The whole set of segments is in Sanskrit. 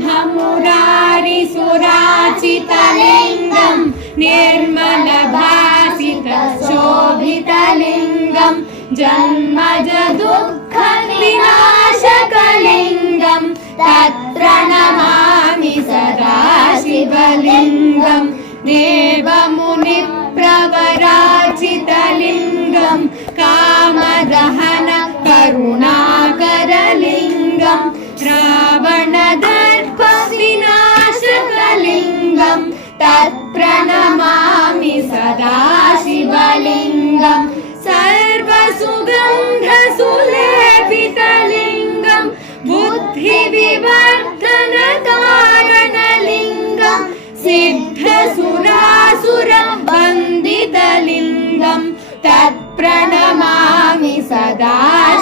ब्रह्ममुरारि सुराचितलिङ्गं निर्मलभासितशोभितलिङ्गं जन्मज दुःखविनाशकलिङ्गं तत्प्रणमामि सदा शिवलिङ्गं देवमुनिप्रवराचितलिङ्गं कामदहन करुणाकरलिङ्गं रावणदर्प विनाशकलिङ्गं तत्प्रणमामि सदा शिवलिङ्गं सर्वसुगन्धसुलेपितलिङ्गं बुद्धिविवर्धनकारणलिङ्गं सिद्धसुरासुरवन्दितलिङ्गं तत्प्रणमामि सदा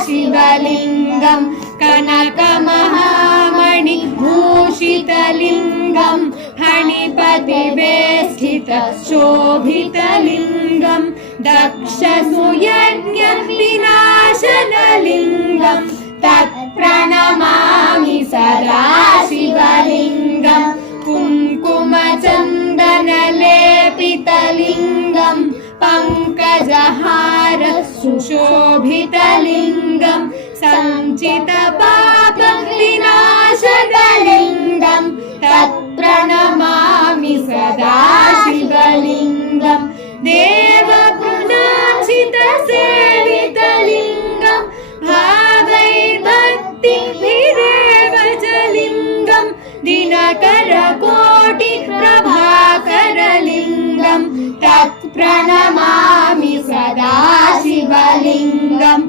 शिवलिङ्गं कनकमहामणिभूषितलिङ्गं फणिपतिवेष्टितशोभितलिङ्गं दक्षसुयज्ञविनाशनलिङ्गं तत्प्रणमामि सदा शिवलिङ्गं कुङ्कुमचन्दनलेपितलिङ्गं पङ्कजहार सुशोभितलिङ्गं सञ्चितपापविनाशकलिङ्गं तत्प्रणमामि सदा शिवलिङ्गं देवपुनाचितसेवितलिङ्गं भावैर्भक्तिभिरेवचलिङ्गं दिनकरकोटिप्रभाकरलिङ्गं तत्प्रणमामि सदा शिवलिङ्गम्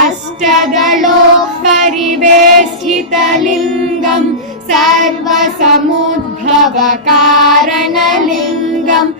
अष्टदलोपरिवेष्टितलिङ्गं सर्वसमुद्भवकारणलिङ्गम्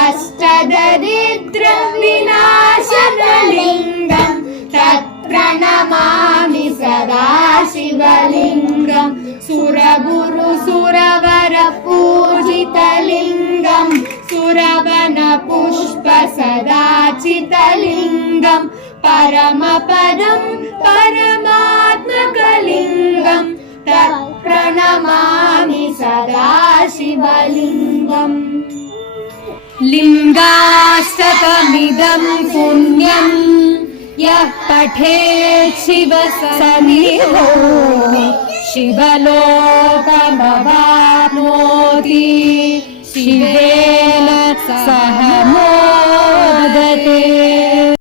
अष्टदरिद्रविनाशकलिङ्गं तत्प्रणमामि सदा शिवलिङ्गं सुरगुरुसुरवरपूजितलिङ्गं सुरवनपुष्पसदाचितलिङ्गं परमपदं परमात्मकलिङ्गं तत्प्रणमामि सदा शिवलिङ्गम् लिङ्गाष्टकमिदं पुण्यं यः पठेत् शिवसन्निधौ शिवलोकमवाप्नोति